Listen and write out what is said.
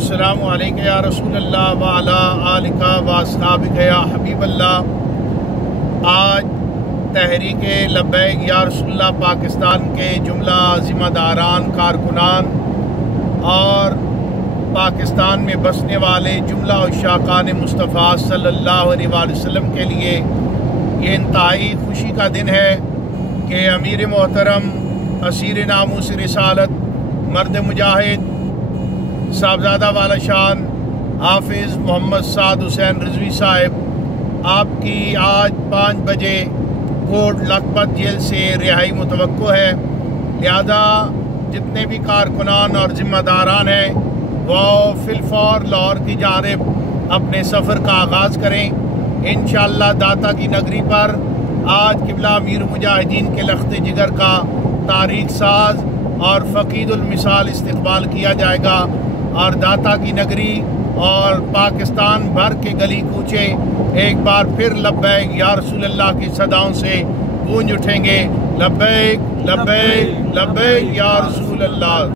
अस्सलामु अलैका या रसूल अल्लाह व अला आलिका व अस्हाबिका या हबीब अल्लाह। आज तहरीक लब्बैक या रसूलल्लाह पाकिस्तान के जुमला ज़िम्मेदारान, कारकुनान और पाकिस्तान में बसने वाले जुमला उशाकान मुस्तफ़ा सल्लल्लाहु अलैहि वसल्लम के लिए ये इंतहाई खुशी का दिन है कि अमीर मोहतरम असीर नामूस रिसालत मर्द मुजाहिद साहबजादा वाला शान हाफिज़ मोहम्मद साद हुसैन रिजवी साहब आपकी आज 5 बजे कोट लखपत जेल से रिहाई मुतवक्को है। लिहाजा जितने भी कारकुनान और ज़िम्मेदारान हैं वो फिलफौर लाहौर की जानिब अपने सफ़र का आगाज़ करें। इंशाअल्लाह दाता की नगरी पर आज किबला अमीर मुजाहिदीन के लख्ते जिगर का तारीख साज और फ़कीदुल मिसाल इस्तकबाल किया जाएगा और दाता की नगरी और पाकिस्तान भर के गली कूचे एक बार फिर लब्बैक या रसूल अल्लाह की सदाओं से गूंज उठेंगे। लब्बैक लब्बैक लब्बैक या रसूल अल्लाह।